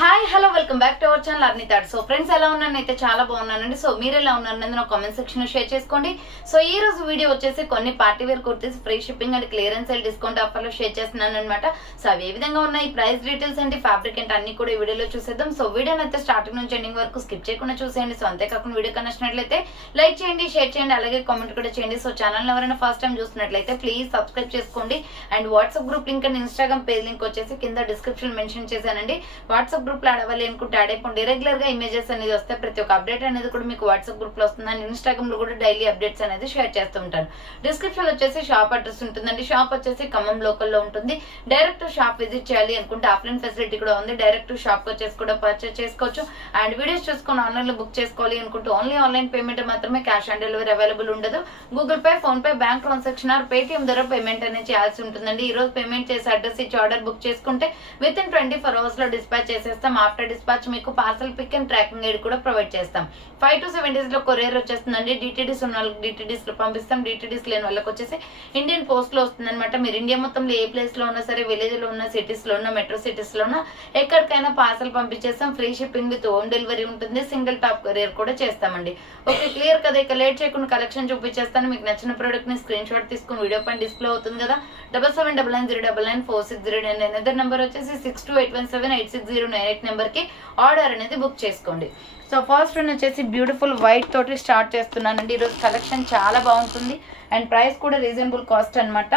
Hi hello welcome back to our channel Arni thoughts. So friends ఎలా ఉన్నాను అయితే చాలా బాగున్నానండి. సో మీరు ఎలా ఉన్నారు నా కామెంట్ సెక్షన్ లో షేర్ చేసుకోండి. సో ఈ రోజు వీడియో వచ్చేసి కొన్ని party wear kurtis free shipping and clearance sale discount offer లో షేర్ చేస్తున్నాను అనమాట. సో అవి ఏ విధంగా ఉన్నాయి, ప్రైస్ డీటెయిల్స్ ఏంటి, ఫ్యాబ్రిక్ ఏంటి అన్ని కూడా ఈ వీడియోలో చూసేద్దాం. సో వీడియోని అయితే స్టార్టింగ్ నుంచి ఎండింగ్ వరకు స్కిప్ చేయకుండా చూసేయండి. సో అంతేకాకుండా వీడియో కనచ్చినట్లయితే లైక్ చేయండి, షేర్ చేయండి, అలాగే కామెంట్ కూడా చేయండి. సో ఛానల్ ఎవరైనా ఫస్ట్ టైం చూస్తున్నట్లయితే ప్లీజ్ సబ్స్క్రైబ్ చేసుకోండి. And WhatsApp group link and Instagram page link వచ్చేసి కింద డిస్క్రిప్షన్ మెన్షన్ చేశానండి. వాట్సాప్ గ్రూప్ లో అడవాలి అనుకుంటే యాడ్ అయిపోండి. రెగ్యులర్ గా ఇమేజెస్ అనేది వస్తే ప్రతి ఒక్క అప్డేట్ అనేది కూడా మీకు వాట్సాప్ గ్రూప్ లో వస్తుంది. అండ్ ఇన్స్టాగ్రామ్ లో కూడా డైలీ అప్డేట్స్ అనేది షేర్ చేస్తూ ఉంటాను. డిస్క్రిప్షన్ లో వచ్చేసి షాప్ అడ్రస్ ఉంటుందండి. షాప్ వచ్చేసి ఖమ్మం లోకల్ లో ఉంటుంది. డైరెక్ట్ షాప్ విజిట్ చేయాలి అనుకుంటే ఆఫ్లైన్ ఫెసిలిటీ కూడా ఉంది. డైరెక్ట్ షాప్ వచ్చేసి కూడా పర్చేస్ చేసుకోవచ్చు. అండ్ వీడియోస్ చూసుకొని ఆన్లైన్ లో బుక్ చేసుకోవాలి అనుకుంటే ఓన్లీ ఆన్లైన్ పేమెంట్ మాత్రమే, క్యాష్ ఆన్ డెలివరీ అవైలబుల్ ఉండదు. Google Pay, PhonePe, bank transaction or Paytm ద్వారా పేమెంట్ అనేది చేయాల్సి ఉంటుందండి. ఈ రోజు పేమెంట్ చేసి అడ్రస్ ఇచ్చి ఆర్డర్ బుక్ చేసుకుంటే విత్ ఇన్ 24 hours లో డిస్పాచ్ చేసేస్తాం. ఆఫ్టర్ డిస్పాచ్ మీకు parcel pick and tracking ID కూడా ప్రొవైడ్ చేస్తాం. 5 to 7 days లో కొరియర్ వచ్చేస్తుందండి. డిటిడిస్ ఉన్న వాళ్ళకి డిటిడిస్ లో పంపిస్తాం. డిటిడిస్ లేని వాళ్ళకి వచ్చేసి ఇండియన్ పోస్ట్ లో వస్తుంది అనమాట. మీరు ఇండియా మొత్తంలో ఏ ప్లేస్ లో ఉన్నా సరే, విలేజ్ లో ఉన్న, సిటీస్ లో ఉన్న, మెట్రో సిటీస్ లో ఉన్న ఎక్కడికైనా పార్సల్ పంపించేస్తాం. Free shipping with home delivery ఉంటుంది. సింగిల్ టాప్ కొరియర్ కూడా చేస్తామండి. ఓకే, క్లియర్ కదా. ఇక లేట్ చేయకుండా కలెక్షన్ చూపించేస్తాను. మీకు నచ్చిన ప్రోడక్ట్ ని స్క్రీన్ షాట్ తీసుకుని వీడియో పైన డిస్ప్లే అవుతుంది కదా. 7799099469 అదర్ నెంబర్ వచ్చేసి 6281786098 నెంబర్ కి ఆర్డర్ అనేది బుక్ చేసుకోండి. సో ఫస్ట్ వన్ వచ్చేసి బ్యూటిఫుల్ వైట్ తోటి స్టార్ట్ చేస్తున్నానండి. ఈరోజు కలెక్షన్ చాలా బాగుంటుంది అండ్ ప్రైస్ కూడా రీజనబుల్ కాస్ట్ అనమాట.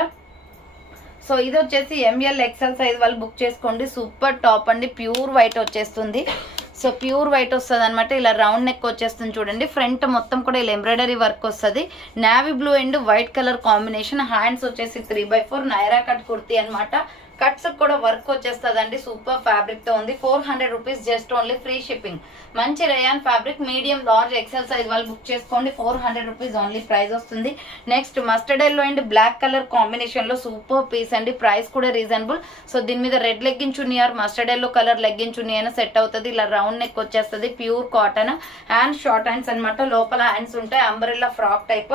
సో ఇది వచ్చేసి ఎంఎల్ ఎక్సెల్ సైజ్ వాళ్ళు బుక్ చేసుకోండి. సూపర్ టాప్ అండి, ప్యూర్ వైట్ వచ్చేస్తుంది. సో ప్యూర్ వైట్ వస్తుంది అనమాట. ఇలా రౌండ్ నెక్ వచ్చేస్తుంది చూడండి. ఫ్రంట్ మొత్తం కూడా ఇలా ఎంబ్రాయిడరీ వర్క్ వస్తుంది. Navy blue and white colour combination. Hands వచ్చేసి 3/4 నైరా కట్ కుర్తీ అనమాట. కట్స్ కూడా వర్క్ వచ్చేస్తుందండి. సూపర్ ఫ్యాబ్రిక్ తో ఉంది. 400 rupees just only, free shipping. మంచి rayon fabric, medium large XL size వాళ్ళు బుక్ చేసుకోండి. 400 రూపీస్ ఓన్లీ ప్రైస్ వస్తుంది. Next mustard yellow and black colour combination లో సూపర్ పీస్ అండి. ప్రైస్ కూడా రీజనబుల్. సో దీని మీద red legging chunni or mustard yellow colour legging chunni అయినా సెట్ అవుతుంది. ఇలా రౌండ్ నెక్ వచ్చేస్తుంది. Pure cotton. Hands short hands అనమాట. లోపల హ్యాండ్స్ ఉంటాయి. Umbrella frock type.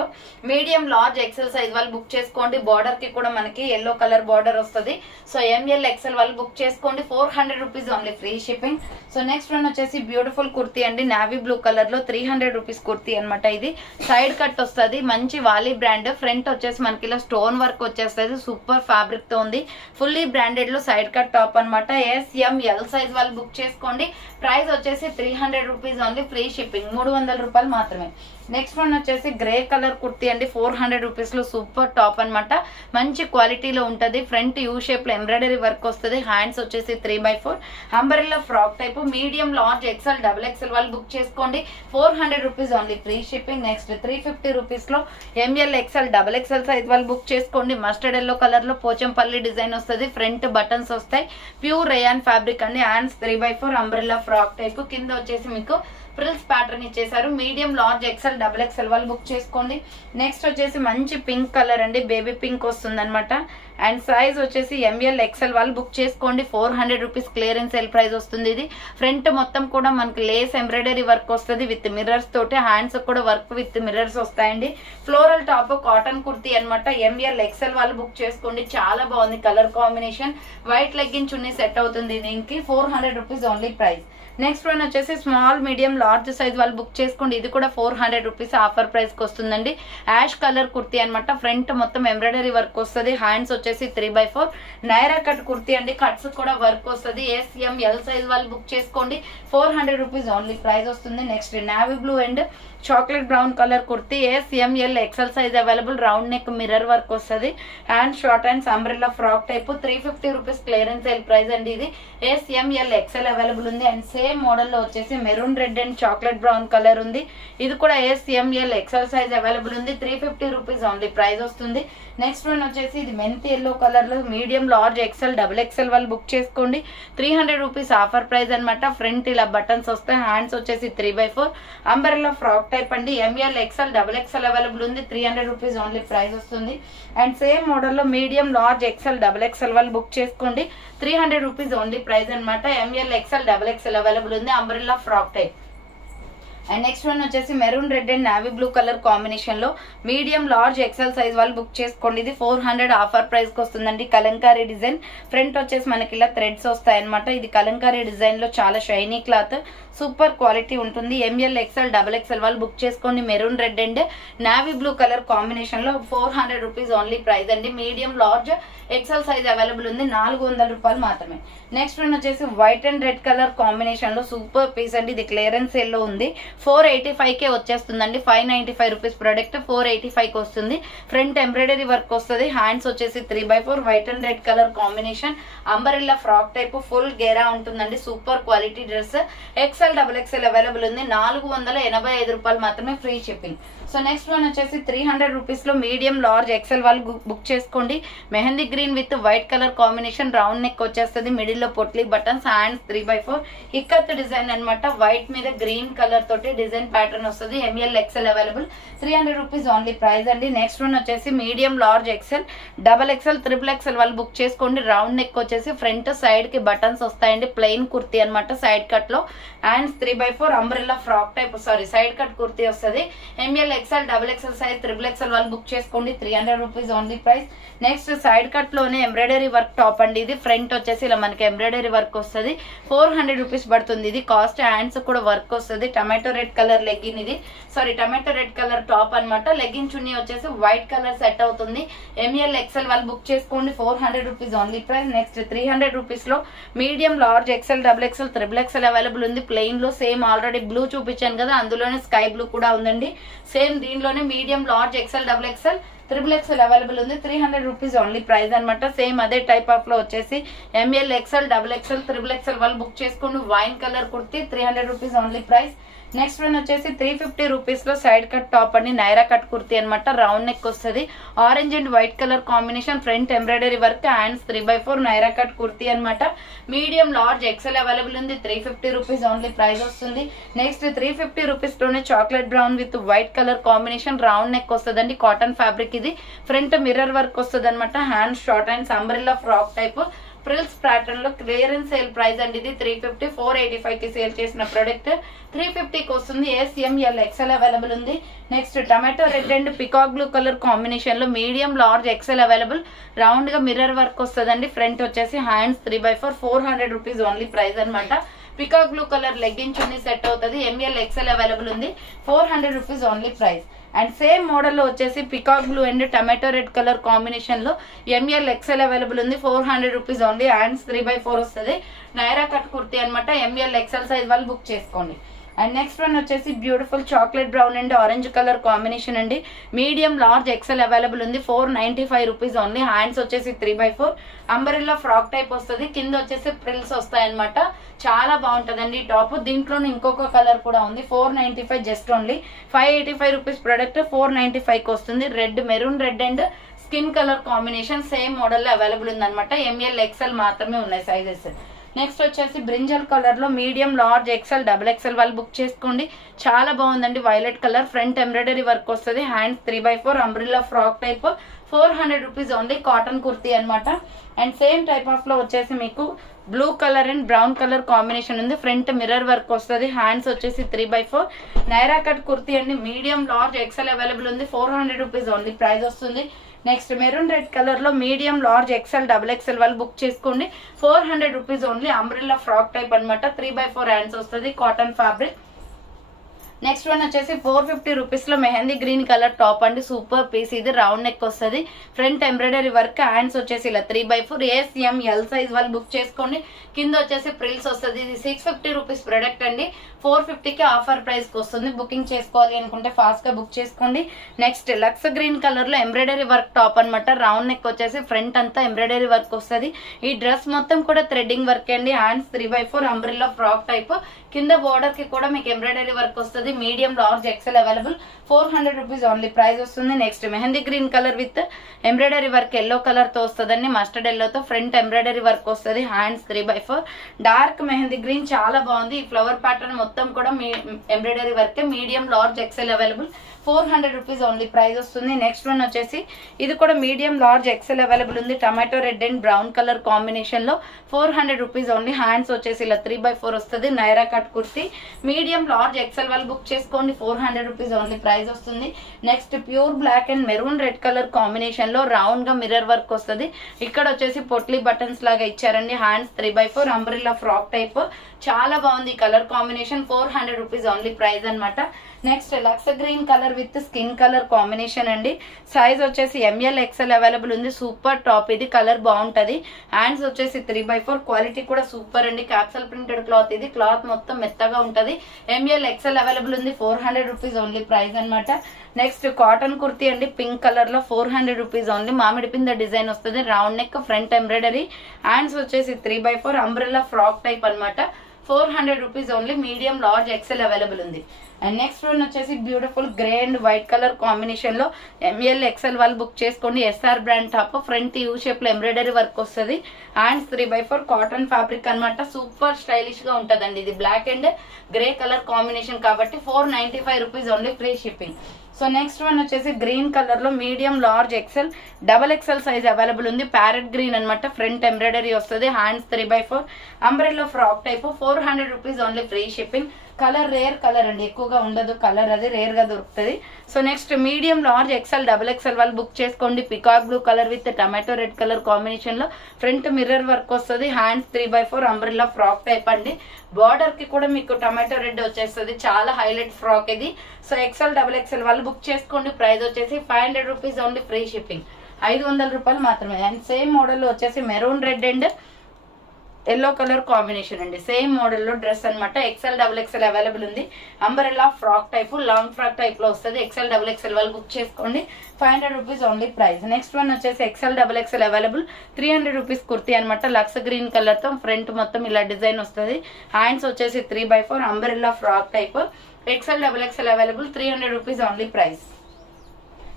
Medium large XL size వాళ్ళు బుక్ చేసుకోండి. బార్డర్ కి కూడా మనకి ఎల్లో కలర్ బార్డర్ వస్తుంది. సో ఎంఎల్ ఎక్సెల్ వాళ్ళు బుక్ చేసుకోండి. 400 rupees only, free shipping. So next one వచ్చేసి బ్యూటిఫుల్ కుర్తీ అండి. నావీ బ్లూ కలర్ లో 300 రూపీస్ కుర్తీ అనమాట. ఇది సైడ్ కట్ వస్తుంది. మంచి వాలీ బ్రాండ్. ఫ్రంట్ వచ్చేసి మనకి ఇలా స్టోన్ వర్క్ వచ్చేస్తుంది. సూపర్ ఫ్యాబ్రిక్ తో ఉంది. ఫుల్లీ బ్రాండెడ్ లో సైడ్ కట్ టాప్ అనమాట. SML సైజ్ వాళ్ళు బుక్ చేసుకోండి. ప్రైస్ వచ్చేసి 300 రూపీస్ ఓన్లీ, ఫ్రీ షిప్పింగ్. 300 రూపాయలు మాత్రమే. నెక్స్ట్ వన్ వచ్చేసి గ్రే కలర్ కుర్తీ అండి. 400 రూపీస్ లో సూపర్ టాప్ అనమాట. మంచి క్వాలిటీలో ఉంటది. ఫ్రంట్ యూ షేప్ లో ఎంబ్రాయిడరీ వర్క్ వస్తుంది. హ్యాండ్స్ వచ్చేసి 3/4 umbrella frock type. Medium large XL double XL వాళ్ళు బుక్ చేసుకోండి. 400 rupees only, free shipping. Next 350 rupees లో M L XL double XL size వాళ్ళు బుక్ చేసుకోండి. మస్టర్డ్ ఎల్లో కలర్ లో పోచంపల్లి డిజైన్ వస్తుంది. ఫ్రంట్ బటన్స్ వస్తాయి. ప్యూర్ రేయాన్ ఫ్యాబ్రిక్ అండి. Hands 3/4 umbrella frock type. కింద వచ్చేసి మీకు ఫ్రిల్స్ ప్యాటర్న్ ఇచ్చేసారు. Medium large XL double XL వాళ్ళు బుక్ చేసుకోండి. నెక్స్ట్ వచ్చేసి మంచి పింక్ కలర్ అండి. బేబీ పింక్ వస్తుంది అనమాట. అండ్ సైజ్ వచ్చేసి ఎంఎల్ ఎక్సెల్ వాళ్ళు బుక్ చేసుకోండి. 400 రూపీస్ క్లియరెన్స్ సేల్ ప్రైస్ వస్తుంది. ఇది ఫ్రంట్ మొత్తం కూడా మనకి లేస్ ఎంబ్రాయిడరీ వర్క్ వస్తుంది విత్ మిర్రర్స్ తోటి. హ్యాండ్స్ కూడా వర్క్ విత్ మిర్రర్స్ వస్తాయండి. ఫ్లోరల్ టాప్ కాటన్ కుర్తీ అనమాట. ఎంఎల్ ఎక్సెల్ వాళ్ళు బుక్ చేసుకోండి. చాలా బాగుంది colour combination. White legging chunni set అవుతుంది దీనికి. 400 rupees only price. Next one వచ్చేసి స్మాల్ మీడియం లార్జ్ సైజ్ వాళ్ళు బుక్ చేసుకోండి. ఇది కూడా 400 రూపీస్ ఆఫర్ ప్రైస్ కి వస్తుందండి. యాష్ కలర్ కుర్తీ అనమాట. ఫ్రంట్ మొత్తం ఎంబ్రాయిడరీ వర్క్ వస్తుంది. హ్యాండ్స్ వచ్చేసి 3/4 నైరా కట్ కుర్తీ అండి. కట్స్ కూడా వర్క్ వస్తుంది. SML సైజ్ వాళ్ళు బుక్ చేసుకోండి. 400 రూపీస్ ఓన్లీ ప్రైస్ వస్తుంది. Next navy blue and chocolate brown colour kurti. SML XL size available. Round neck mirror work వస్తుంది. Hand short hands umbrella frock type. 350 rupees clearance sale price అండి. ఇది SML XL available ఉంది. And same model లో వచ్చేసి maroon red and chocolate brown colour ఉంది. ఇది కూడా SML XL size available ఉంది. 350 రూపీస్ ఓన్లీ ప్రైస్ వస్తుంది. నెక్స్ట్ వన్ వచ్చేసి ఇది మెంతి ఎల్లో కలర్ లో medium large XL double XL వాళ్ళు బుక్ చేసుకోండి. 300 రూపీస్ ఆఫర్ ప్రైస్ అనమాట. ఫ్రంట్ ఇలా బటన్స్ వస్తాయి. హ్యాండ్స్ వచ్చేసి 3/4 అంబ్రెల్లా ఫ్రాక్ టైప్ అండి. M L XL double XL available ఉంది. 300 రూపీస్ ఓన్లీ ప్రైస్ వస్తుంది. అండ్ సేమ్ మోడల్ లో medium large XL double XL వాళ్ళు బుక్ చేసుకోండి. 300 రూపీస్ ఓన్లీ ప్రైస్ అనమాట. M L XL double XL available ఉంది. Umbrella frock type. And next one వచ్చేసి maroon red and navy blue colour combination లో medium large XL size వాళ్ళు book చేసుకోండి. ఇది 400 offer price కి వస్తుందండి. కలంకారీ డిజైన్, ఫ్రంట్ వచ్చేసి మనకి ఇలా థ్రెడ్స్ వస్తాయి అనమాట. ఇది కలంకారీ డిజైన్ లో చాలా షైనీ క్లాత్, సూపర్ క్వాలిటీ ఉంటుంది. ఎంఎల్ ఎక్స్ఎల్ డబుల్ ఎక్స్ఎల్ వాళ్ళు బుక్ చేసుకోండి. Maroon red and navy blue colour combination లో 400 రూపీస్ ఓన్లీ ప్రైస్ అండి. Medium large XL size available ఉంది, 400 రూపాయలు మాత్రమే. నెక్స్ట్ వన్ వచ్చేసి white and red colour combination లో సూపర్ పీస్ అండి. ఇది క్లియరెన్స్ సేల్ లో ఉంది. 485 కే వచ్చేస్తుందండి. 595 రూపీస్ ప్రొడక్ట్ 485 కి వస్తుంది. ఫ్రంట్ ఎంబ్రాయిడరీ వర్క్ వస్తుంది. హ్యాండ్స్ వచ్చేసి 3x4 white and red colour combination, umbrella frock type, full గేరా ఉంటుందండి. Super quality dress. XL double XL available ఉంది. 485 రూపాయలు మాత్రమే, free shipping. So next one వచ్చేసి 300 రూపీస్ లో మీడియం లార్జ్ ఎక్సెల్ వాళ్ళు బుక్ చేసుకోండి. Mehndi green with white colour combination, round neck వచ్చేస్తుంది. మిడిల్ లో potli buttons, hands 3x4 ikat design అనమాట. వైట్ మీద గ్రీన్ కలర్ తోటి డిజైన్ ప్యాటర్న్ వస్తుంది. M L XL available, 300 rupees only price అండి. నెక్స్ట్ వన్ వచ్చేసి medium large XL double XL triple XL వాళ్ళు book చేసుకోండి. రౌండ్ నెక్ వచ్చేసి ఫ్రంట్ సైడ్ కి బటన్స్ వస్తాయండి. ప్లెయిన్ కుర్తీ అనమాట. సైడ్ కట్ లో hands 3x4 umbrella frock type, side cut kurti వస్తుంది. M L XL double XL size triple XL వాళ్ళు బుక్ చేసుకోండి. 300 rupees only price. Next side cut లోనే ఎంబ్రాయిడరీ వర్క్ టాప్ అండి. ఇది ఫ్రంట్ వచ్చేసి ఇలా మనకి ఎంబ్రాయిడరీ వర్క్ వస్తుంది. 400 రూపీస్ పడుతుంది. ఇది కాస్ట్. హ్యాండ్స్ కూడా వర్క్ వస్తుంది. టమాటో రెడ్ కలర్ లెగ్గిన్, ఇది టమాటో రెడ్ కలర్ టాప్ అనమాట. లెగ్గిన్ చున్నీ వచ్చేసి వైట్ కలర్ సెట్ అవుతుంది. ఎంఎల్ ఎక్సెల్ వాళ్ళు బుక్ చేసుకోండి. 400 rupees only price. Next 300 rupees లో medium large XL double XL triple XL available ఉంది. ప్లెయిన్ లో సేమ్ ఆల్రెడీ బ్లూ చూపించాను కదా, అందులోనే స్కై బ్లూ కూడా ఉందండి. సేమ్ దీనిలోనే medium large XL double XL triple XL available ఉంది. 300 రూపీస్ ఓన్లీ ప్రైస్ అనమాట. సేమ్ అదే టైప్ ఆఫ్ లో వచ్చేసి M L XL double XL triple XL వాళ్ళు బుక్ చేసుకోండి. Wine colour kurti 300 rupees only price. Next one వచ్చేసి 350 రూపీస్ లో సైడ్ కట్ టాప్ అండి. నైరా కట్ కుర్తీ అనమాట. రౌండ్ నెక్ వస్తుంది. Orange and white colour combination, front embroidery work, hands 3x4 Naira cut kurti అనమాట. Medium large XL available ఉంది. 350 rupees only price వస్తుంది. Next 350 rupees లోనే chocolate brown with white colour combination, round neck వస్తుందండి. Cotton fabric ఇది. Front mirror work వస్తుంది అనమాట. Hands short hands umbrella frock type, frills pattern లో clearance sale price అండి. ఇది 350, 485 కి సేల్ చేసిన ప్రొడక్ట్ 350 కి వస్తుంది. ఎస్ఎంఎల్ ఎక్సెల్ అవైలబుల్ ఉంది. Next tomato red and peacock blue colour combination లో medium large XL available. Round గా మిర్రర్ వర్క్ వస్తుందండి. ఫ్రంట్ వచ్చేసి hands 3x4 400 rupees only price అనమాట. Peacock blue colour legging chunni set అవుతుంది. ఎంఎల్ ఎక్సెల్ అవైలబుల్ ఉంది. 400 rupees only price. And same model లో వచ్చేసి peacock blue and tomato red colour combination లో M L XL available ఉంది. 400 rupees only. Hands 3x4 వస్తుంది. Naira cut kurti అనమాట. M L XL size వాళ్ళు book చేసుకోండి. అండ్ నెక్స్ట్ వన్ వచ్చేసి beautiful chocolate brown and orange colour combination అండి. మీడియం లార్జ్ ఎక్సెల్ అవైలబుల్ ఉంది. 495 rupees only. Hands వచ్చేసి 3x4 అంబరెల్లా ఫ్రాక్ టైప్ వస్తుంది. కింద వచ్చేసి ప్రిల్స్ వస్తాయి అనమాట. చాలా బాగుంటదండి టాప్. దీంట్లో ఇంకొక కలర్ కూడా ఉంది. 495 జస్ట్ ఓన్లీ. 585 రూపీస్ ప్రొడక్ట్ 495 కి వస్తుంది. Red, maroon red and skin colour combination same model లో అవైలబుల్ ఉంది అనమాట. ఎంఎల్ ఎక్సెల్ మాత్రమే ఉన్నాయి సైజెస్. నెక్స్ట్ వచ్చేసి బ్రింజల్ కలర్ లో medium large XL double XL వాళ్ళు బుక్ చేసుకోండి. చాలా బాగుందండి. Violet colour, front embroidery work వస్తుంది. Hands 3x4 umbrella frock type, 400 rupees only. Cotton kurti అనమాట. అండ్ సేమ్ టైప్ ఆఫ్ లో వచ్చేసి మీకు blue colour and brown colour combination ఉంది. ఫ్రంట్ మిర్రర్ వర్క్ వస్తుంది. హ్యాండ్స్ వచ్చేసి 3x4 నైరా కట్ కుర్తీ అండి. మీడియం లార్జ్ ఎక్సెల్ అవైలబుల్ ఉంది. 400 రూపీస్ ఓన్లీ ప్రైస్ వస్తుంది. నెక్స్ట్ మెరూన్ రెడ్ కలర్ లో medium large XL double XL వాళ్ళు బుక్ చేసుకోండి. 400 rupees only. Umbrella frock type అనమాట. 3x4 హ్యాండ్స్ వస్తుంది. Cotton fabric. నెక్స్ట్ వన్ వచ్చేసి 450 రూపీస్ లో మెహందీ గ్రీన్ కలర్ టాప్ అండి. Super piece. ఇది రౌండ్ నెక్ వస్తుంది. ఫ్రంట్ ఎంబ్రాయిడరీ వర్క్, హ్యాండ్స్ వచ్చేసి ఇలా 3x4 ఎస్ఎంఎల్ సైజ్ వాళ్ళు బుక్ చేసుకోండి. కింద వచ్చేసి ప్రిల్స్ వస్తుంది. ఇది 650 రూపీస్ ప్రొడక్ట్ అండి. 450 కి ఆఫర్ ప్రైస్ కి వస్తుంది. బుకింగ్ చేసుకోవాలి అనుకుంటే ఫాస్ట్ గా బుక్ చేసుకోండి. నెక్స్ట్ లక్స్ గ్రీన్ కలర్ లో ఎంబ్రాయిడరీ వర్క్ టాప్ అనమాట. రౌండ్ నెక్ వచ్చేసి ఫ్రంట్ అంతా ఎంబ్రాయిడరీ వర్క్ వస్తుంది. ఈ డ్రెస్ మొత్తం కూడా థ్రెడ్డింగ్ వర్క్ అండి. Hands 3x4 umbrella frock type. కింద బోర్డర్ కి కూడా మీకు ఎంబ్రాయిడరీ వర్క్ వస్తుంది. Medium large XL available. 400 rupees only price వస్తుంది. Next mehndi green colour with embroidery work yellow colour తో వస్తుందండి. మస్టర్డ్ ఎల్లో తో ఫ్రంట్ ఎంబ్రాయిడరీ వర్క్ వస్తుంది. Hands 3x4 dark mehndi green. చాలా బాగుంది. ఈ ఫ్లవర్ ప్యాటర్న్ మొత్తం కూడా embroidery work. Medium large XL available. 400 rupees only price వస్తుంది. నెక్స్ట్ వన్ వచ్చేసి ఇది కూడా మీడియం లార్జ్ ఎక్సెల్ అవైలబుల్ ఉంది. Tomato red and brown colour combination లో 400 రూపీస్ ఓన్లీ. హ్యాండ్స్ వచ్చేసి ఇలా 3x4 వస్తుంది. Naira cut kurti. Medium large XL వాళ్ళు బుక్ బుక్ చేసుకోండి 400 రూపీస్ ఓన్లీ ప్రైస్ వస్తుంది. Next pure black and maroon red colour combination లో round గా మిర్రర్ వర్క్ వస్తుంది. ఇక్కడ వచ్చేసి పొట్లీ బటన్స్ లాగా ఇచ్చారండి. Hands 3x4 umbrella frock type, చాలా బాగుంది colour combination. 400 rupees only price అనమాట. Next lux green colour with skin colour combination అండి. సైజ్ వచ్చేసి ML XL అవైలబుల్ ఉంది. సూపర్ టాప్, ఇది కలర్ బాగుంటది. హ్యాండ్స్ వచ్చేసి 3x4, క్వాలిటీ కూడా సూపర్ అండి. క్యాప్సల్ ప్రింటెడ్ క్లాత్, ఇది క్లాత్ మొత్తం మెత్తగా ఉంటది. ML XL అవైలబుల్ ఉంది. 400 రూపీస్ ఓన్లీ ప్రైస్ అనమాట. నెక్స్ట్ కాటన్ కుర్తీ అండి, పింక్ కలర్ లో 400 రూపీస్ ఓన్లీ. మామిడి పింద డిజైన్ వస్తుంది, round neck, front embroidery. Hands వచ్చేసి 3x4 అంబ్రెల్లా ఫ్రాక్ టైప్ అనమాట. 400 rupees only. Medium large XL available ఉంది. అండ్ నెక్స్ట్ వన్ వచ్చేసి beautiful grey and white colour combination లో ML XL వాళ్ళు బుక్ చేసుకోండి. SR brand top, front U shape లో embroidery work వస్తుంది. Hands 3x4 cotton fabric అనమాట. Super stylish గా ఉంటదండి. ఇది black and grey colour combination కాబట్టి 495 rupees only, free shipping. So next one వచ్చేసి గ్రీన్ కలర్ లో medium large XL double XL size available ఉంది. ప్యారెట్ గ్రీన్ అనమాట. ఫ్రంట్ ఎంబ్రాయిడరీ వస్తుంది. Hands 3x4 umbrella frock type, 400 rupees only, free shipping. Colour rare colour అండి, ఎక్కువగా ఉండదు colour, అది rare గా దొరుకుతుంది. So next medium large XL double XL వాళ్ళు బుక్ చేసుకోండి. Peacock blue colour with tomato red colour combination లో ఫ్రంట్ మిర్రర్ వర్క్ వస్తుంది. Hands 3x4 umbrella frock type అండి. బార్డర్ కి కూడా మీకు టమాటో రెడ్ వచ్చేస్తుంది. చాలా హైలైట్ ఫ్రాక్ ఇది. సో XL డబల్ XL వాళ్ళు బుక్ చేసుకోండి. ప్రైస్ వచ్చేసి 500 రూపీస్ ఓన్లీ, ఫ్రీ షిప్పింగ్. 500 రూపాయలు మాత్రమే. అండ్ సేమ్ మోడల్ వచ్చేసి maroon red and yellow colour combination అండి. సేమ్ మోడల్ లో డ్రెస్ అనమాట. XL డబల్ XL అవైలబుల్ ఉంది. Umbrella frock type, long frock type లో వస్తుంది. XL డబల్ XL వాళ్ళు బుక్ చేసుకోండి. 500 rupees only price. Next one వచ్చేసి XL double XL available 300 rupees kurti అనమాట. లక్స్ గ్రీన్ కలర్ తో ఫ్రంట్ మొత్తం ఇలా డిజైన్ వస్తుంది. హ్యాండ్స్ వచ్చేసి 3x4 umbrella frock type. XL double XL available 300 rupees only price.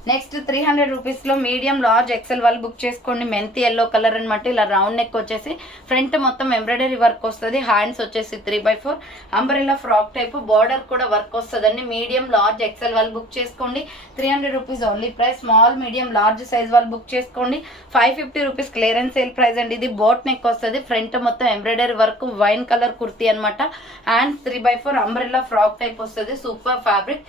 Next 300 rupees లో మీడియం లార్జ్ XL వాళ్ళు book చేసుకోండి. మెంతి ఎల్లో కలర్ అనమాట. ఇలా రౌండ్ నెక్ వచ్చేసి ఫ్రంట్ మొత్తం ఎంబ్రాయిడరీ వర్క్ వస్తుంది. హ్యాండ్స్ వచ్చేసి 3x4 umbrella frock type, border కూడా వర్క్ వస్తుందండి. మీడియం లార్జ్ XL వాళ్ళు బుక్ చేసుకోండి. 300 rupees only price. Small medium large size వాళ్ళు బుక్ చేసుకోండి. 550 రూపీస్ క్లియరెన్స్ సేల్ ప్రైస్ అండి. ఇది బోట్ నెక్ వస్తుంది. ఫ్రంట్ మొత్తం embroidery work, wine colour kurti అనమాట. Hands 3x4 umbrella frock type వస్తుంది. Super fabric.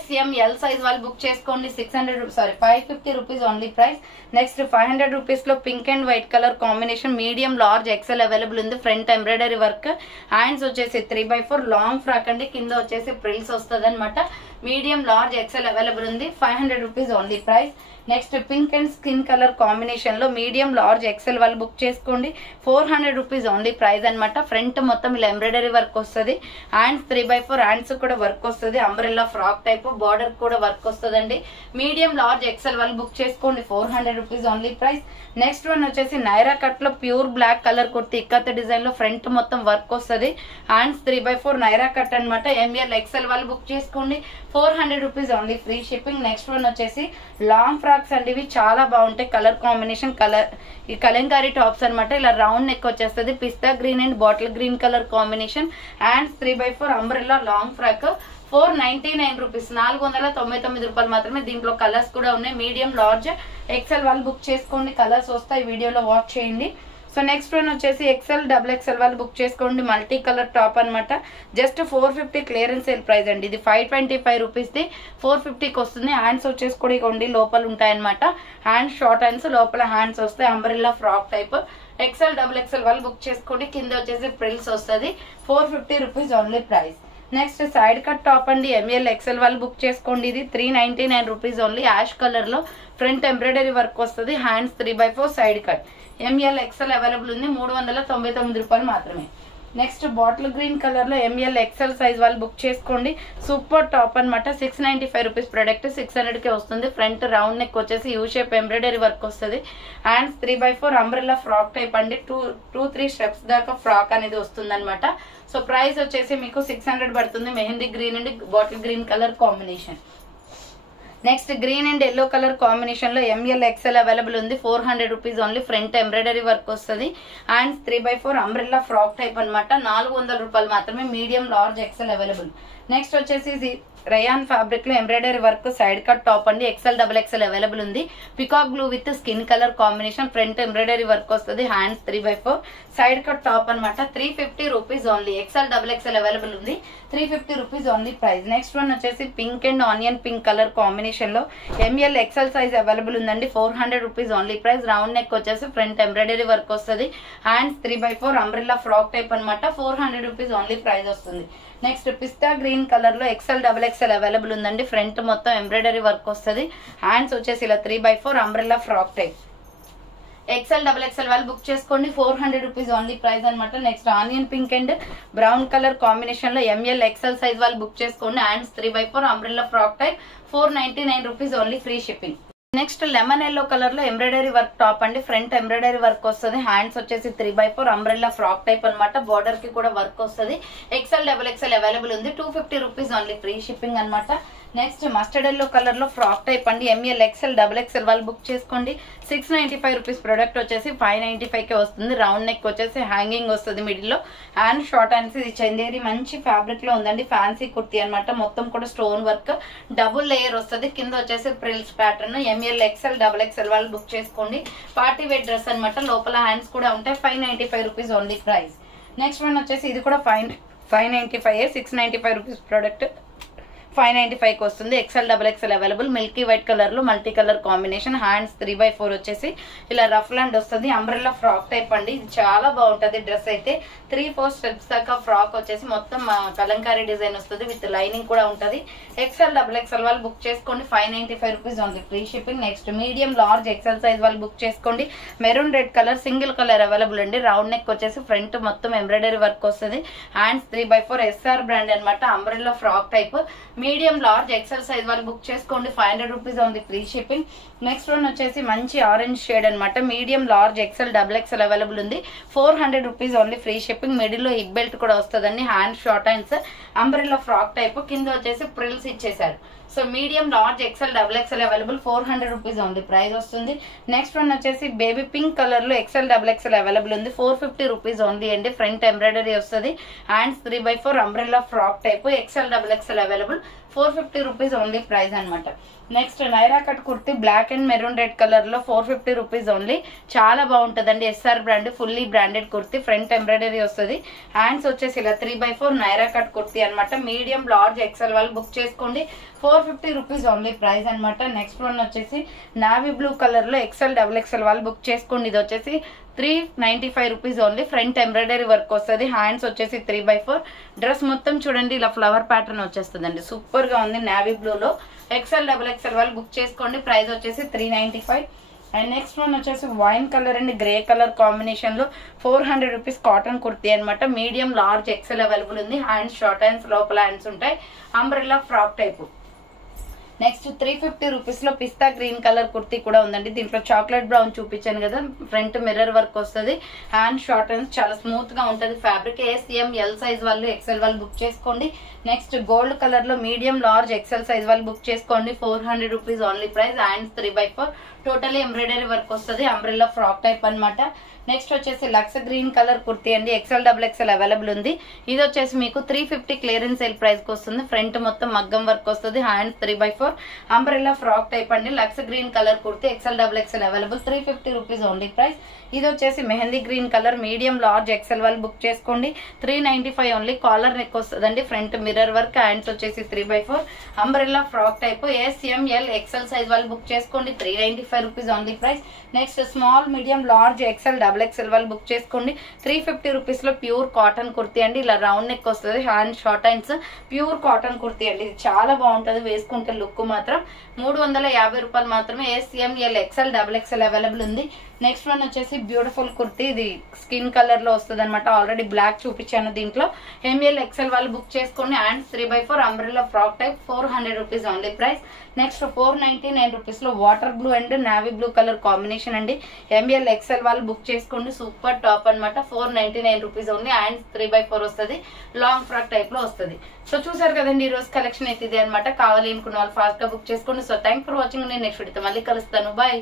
SML సైజ్ వాళ్ళు బుక్ చేసుకోండి. 550 rupees only price. Next 500 rupees లో pink and white colour combination, medium large XL available ఉంది. Front embroidery work. Hands వచ్చేసి 3x4 long frock అండి. కింద వచ్చేసి ప్రిల్స్ వస్తుంది అనమాట. మీడియం లార్జ్ XL అవైలబుల్ ఉంది. 500 rupees only price. Next pink and skin colour combination లో మీడియం లార్జ్ XL వాళ్ళు బుక్ చేసుకోండి. 400 రూపీస్ ఓన్లీ ప్రైస్ అనమాట. ఫ్రంట్ మొత్తం ఇలా ఎంబ్రాయిడరీ వర్క్ వస్తుంది. హ్యాండ్స్ 3x4 హ్యాండ్స్ కూడా వర్క్ వస్తుంది. అంబ్రెల్లా ఫ్రాక్ టైప్, బార్డర్ కూడా వర్క్ వస్తుందండి. మీడియం లార్జ్ XL వాళ్ళు బుక్ చేసుకోండి. 400 rupees only price. Next one వచ్చేసి నైరా కట్ లో pure black colour kurti, ఇక్కత design లో ఫ్రంట్ మొత్తం వర్క్ వస్తుంది. హ్యాండ్స్ 3x4 నైరా కట్ అనమాట. ML XL వాళ్ళు బుక్ చేసుకోండి. 400 rupees only, free shipping. Next one వచ్చేసి లాంగ్ ఫ్రాక్స్ అండి. ఇవి చాలా బాగుంటాయి. కలర్ కాంబినేషన్, ఈ కలంకారీ టాప్స్ అనమాట. ఇలా రౌండ్ నెక్ వచ్చేస్తుంది. Pista green and bottle green colour combination. Hands 3x4 umbrella long frock. 499 rupees, 499 రూపాయలు మాత్రమే. దీంట్లో కలర్స్ కూడా ఉన్నాయి. మీడియం లార్జ్ XL వాళ్ళు బుక్ చేసుకోండి. కలర్స్ వస్తాయి, వీడియోలో వాచ్ చేయండి. సో నెక్స్ట్ వన్ వచ్చేసి XL డబుల్ XL వాళ్ళు బుక్ చేసుకోండి. మల్టీ కలర్ టాప్ అనమాట. జస్ట్ 450 క్లియరెన్స్ సేల్ ప్రైస్ అండి. ఇది 525 రూపీస్ది 450కి వస్తుంది. హ్యాండ్స్ వచ్చేసి కూడా ఇవ్వండి, లోపల ఉంటాయన్నమాట. హ్యాండ్స్ షార్ట్ హ్యాండ్స్, లోపల హ్యాండ్స్ వస్తాయి. Umbrella frock type. XL double XL వాళ్ళు బుక్ చేసుకోండి. కింద వచ్చేసి ప్రిల్స్ వస్తుంది. 450 rupees only price. Next side cut top అండి. ML XL వాళ్ళు బుక్ చేసుకోండి. ఇది 399 రూపీస్ ఓన్లీ. యాష్ కలర్ లో ఫ్రంట్ ఎంబ్రాయిడరీ వర్క్ వస్తుంది. Hands 3x4 side cut. ML XL available ఉంది. 399 రూపాయలు మాత్రమే. నెక్స్ట్ బాటిల్ గ్రీన్ కలర్ లో ML XL సైజ్ వాళ్ళు బుక్ చేసుకోండి. సూపర్ టాప్ అనమాట. 695 రూపీస్ ప్రొడక్ట్ 600కే వస్తుంది. ఫ్రంట్ రౌండ్ నెక్ వచ్చేసి యూ షేప్ ఎంబ్రాయిడరీ వర్క్ వస్తుంది. Hands 3x4 umbrella frock type అండి. 2-3 స్టెప్స్ దాకా ఫ్రాక్ అనేది వస్తుంది అనమాట. సో ప్రైస్ వచ్చేసి మీకు 600 పడుతుంది. Mehndi green and bottle green colour combination. Next green and yellow colour combination లో ఎంఎల్ ఎక్స్ఎల్ అవైలబుల్ ఉంది. 400 rupees only. Front embroidery work వస్తుంది. Hands 3x4 umbrella frock type అనమాట. 400 రూపాయలు మాత్రమే. Medium large X L available. Next వచ్చేసి రయాన్ ఫ్యాబ్రిక్ లో embroidery work side cut top అండి. X L XXL available ఉంది. Peacock blue with skin colour combination. Front embroidery work వస్తుంది. Hands 3x4 side cut top అనమాట. 350 rupees only. X L XXL available ఉంది. 350 rupees only price. Next one వచ్చేసి pink and onion pink colour combination లో M L XL size available ఉందండి. 400 rupees only price. Round neck వచ్చేసి front embroidery work వస్తుంది. Hands 3x4 umbrella frock type అనమాట. 400 rupees only price వస్తుంది. Next pista green colour లో XL XXL available ఉందండి. Front మొత్తం embroidery work వస్తుంది. హ్యాండ్స్ వచ్చేసి ఇలా 3x4 umbrella frock type. XL XXL వాళ్ళు బుక్ చేసుకోండి. 400 రూపీస్ ఓన్లీ ప్రైస్ అనమాట. Next onion pink and brown colour combination లో ఎంఎల్ XL సైజ్ వాళ్ళు బుక్ చేసుకోండి. Hands 3x4 umbrella frock type. 499 rupees only. Free shipping. Next lemon yellow colour లో embroidery work top అండి. Front embroidery work వస్తుంది. Hands వచ్చేసి 3x4 umbrella frock type అనమాట. Border కి కూడా వర్క్ వస్తుంది. ఎక్స్ఎల్ XXL అవైలబుల్ ఉంది. 250 రూపీస్ ఓన్లీ. ఫ్రీ షిప్పింగ్ అనమాట. నెక్స్ట్ మస్టర్డ్ ఎల్లో కలర్ లో ఫ్రాక్ టైప్ అండి. ఎంఎల్ XXL వాళ్ళు బుక్ చేసుకోండి. 695 రూపీస్. ప్రొడక్ట్ వచ్చేసి 595 కే వస్తుంది. రౌండ్ నెక్ వచ్చేసి హ్యాంగింగ్ వస్తుంది మిడిల్ లో. Hand short hands. ఇది చందేరి మంచి ఫ్యాబ్రిక్ లో ఉందండి. ఫ్యాన్సీ కుర్తీ అనమాట. మొత్తం కూడా స్టోన్ వర్క్ డబుల్ లేయర్ వస్తుంది. కింద వచ్చేసి ప్రిల్స్ ప్యాటర్న్. ఎంఎల్ XXL వాళ్ళు బుక్ చేసుకోండి. పార్టీ వేర్ డ్రెస్ అనమాట. లోపల హ్యాండ్స్ కూడా ఉంటాయి. 595 rupees only price. Next one వచ్చేసి ఇది కూడా 595. 695 రూపీస్ ప్రొడక్ట్ 595 కి వస్తుంది. X L XXL available. Milky white colour లో multi colour combination. Hands 3x4 వచ్చేసి ఇలా రఫ్ ల్యాండ్ వస్తుంది. అంబ్రెల్లా ఫ్రాక్ టైప్ అండి. ఇది చాలా బాగుంటది డ్రెస్ అయితే. 3-4 స్టెప్స్ దాకా ఫ్రాక్ వచ్చేసి మొత్తం కలంకారీ డిజైన్ వస్తుంది. విత్ లైనింగ్ కూడా ఉంటది. ఎక్స్ఎల్ XXL వాళ్ళు బుక్ చేసుకోండి. 595 rupees only. Free shipping. Next medium large XL size వాళ్ళు బుక్ చేసుకోండి. Maroon red colour single colour available అండి. రౌండ్ నెక్ వచ్చేసి ఫ్రంట్ మొత్తం ఎంబ్రాయిడరీ వర్క్ వస్తుంది. హ్యాండ్స్ 3x4 ఎస్ఆర్ బ్రాండ్ అనమాట. Umbrella frock type. Medium large XL size వాళ్ళు book చేసుకోండి. 500 rupees only. Free shipping. Next one వచ్చేసి మంచి ఆరెంజ్ షేడ్ అనమాట. Medium large XL XXL available ఉంది. 400 rupees only. Free shipping. Middle లో hip belt కూడా వస్తుందండి. Hand short hands umbrella frock type. కింద వచ్చేసి ప్రిల్స్ ఇచ్చేసారు. So medium large XL XXL available. 400 rupees only price వస్తుంది. నెక్స్ట్ వన్ వచ్చేసి బేబీ పింక్ కలర్ లో ఎక్స్ఎల్ XXL అవైలబుల్ ఉంది. 450 రూపీస్ ఓన్లీ అండి. ఫ్రంట్ ఎంబ్రాయిడరీ వస్తుంది. Hands 3x4 umbrella frock type. XL XXL available. 450 rupees only price అనమాట. Next Naira cut kurti black and maroon red colour లో 450 rupees only. చాలా బాగుంటదండి. S R brand. Fully branded kurti. Front embroidery వస్తుంది. Hands వచ్చేసి ఇలా 3x4 Naira cut kurti అనమాట. Medium large XL వాళ్ళు book చేసుకోండి. 450 రూపీస్ ఓన్లీ ప్రైస్ అనమాట. నెక్స్ట్ వన్ వచ్చేసి నావీ బ్లూ కలర్ లో ఎక్స్ఎల్ XXL వాళ్ళు బుక్ చేసుకోండి. ఇది వచ్చేసి 395 rupees only. Front embroidery work వస్తుంది. హ్యాండ్స్ వచ్చేసి 3x4. డ్రెస్ మొత్తం చూడండి ఇలా ఫ్లవర్ ప్యాటర్న్ వచ్చేస్తుందండి. సూపర్ గా ఉంది. నావీ బ్లూ లో ఎక్స్ఎల్ XXL వాళ్ళు బుక్ చేసుకోండి. ప్రైస్ వచ్చేసి 395. అండ్ నెక్స్ట్ వన్ వచ్చేసి wine colour and grey colour combination లో 400 రూపీస్ కాటన్ కుర్తీ అనమాట. మీడియం లార్జ్ ఎక్స్ఎల్ అవైలబుల్ ఉంది. హ్యాండ్స్ షార్ట్ హ్యాండ్స్ లోపల హ్యాండ్స్ ఉంటాయి. Umbrella frock type. Next 350 rupees లో పిస్తా గ్రీన్ కలర్ కుర్తీ కూడా ఉందండి. దీంట్లో చాక్లెట్ బ్రౌన్ చూపించాను కదా. ఫ్రంట్ మిర్రర్ వర్క్ వస్తుంది. హ్యాండ్ షార్ట్ హ్యాండ్స్ చాలా స్మూత్ గా ఉంటది. ఫ్యాబ్రిక్ SML సైజ్ వాళ్ళు XL వాళ్ళు బుక్ చేసుకోండి. నెక్స్ట్ గోల్డ్ కలర్ లో మీడియం లార్జ్ XL సైజ్ వాళ్ళు బుక్ చేసుకోండి. 400 rupees only price. Hands 3x4 totally embroidery work వస్తుంది. అంబ్రెల్లా ఫ్రాక్ టైప్ అనమాట. నెక్స్ట్ వచ్చేసి లక్స్ గ్రీన్ కలర్ కుర్తీ అండి. ఎక్స్ఎల్ XXL అవైలబుల్ ఉంది. ఇది వచ్చేసి మీకు 350 క్లియరెన్స్ సేల్ ప్రైస్ కి వస్తుంది. ఫ్రంట్ మొత్తం మగ్గం వర్క్ వస్తుంది. Hands 3x4 umbrella frock type అండి. Lux green colour kurti. X L XXL available. 350 rupees only price. ఇది వచ్చేసి mehndi green colour. Medium large XL వాళ్ళు బుక్ చేసుకోండి. 395 ఓన్లీ. కాలర్ నెక్ వస్తుందండి. Front mirror work. హ్యాండ్స్ వచ్చేసి 3x4 umbrella frock type. SML XL size వాళ్ళు book చేసుకోండి. 395 rupees only price. Next small medium large XL XXL వాళ్ళు book చేసుకోండి. 350 rupees లో pure cotton kurti అండి. ఇలా రౌండ్ నెక్ వస్తుంది. Hand short hands pure cotton kurti అండి. ఇది చాలా బాగుంటది. వేసుకుంటే లుక్ మాత్రం 350 రూపాయలు మాత్రమే. SML XL XXL అవైలబుల్ ఉంది. నెక్స్ట్ వన్ వచ్చేసి బ్యూటిఫుల్ కుర్తీ, ఇది స్కిన్ కలర్ లో వస్తుంది అనమాట. ఆల్రెడీ బ్లాక్ చూపించాను దీంట్లో. ఎంఎల్ ఎక్సెల్ వాళ్ళు బుక్ చేసుకోండి. And 3x4 umbrella frock type 400 rupees only price. Next 499 rupees లో water blue and navy blue colour combination అండి. ఎంఎల్ ఎక్సెల్ వాళ్ళు బుక్ చేసుకోండి. సూపర్ టాప్ అనమాట. 499 రూపీస్ ఓన్లీ. అండ్ 3x4 వస్తుంది, లాంగ్ ఫ్రాక్ టైప్ లో వస్తుంది. సో చూసారు కదండి, ఈ రోజు కలెక్షన్ అయితే ఇది అనమాట. కావాలి అనుకున్న వాళ్ళు ఫాస్ట్ గా బుక్ చేసుకోండి. So thank for watching. నేను నెక్స్ట్ వీడియోతో మళ్ళీ కలుస్తాను. బాయ్.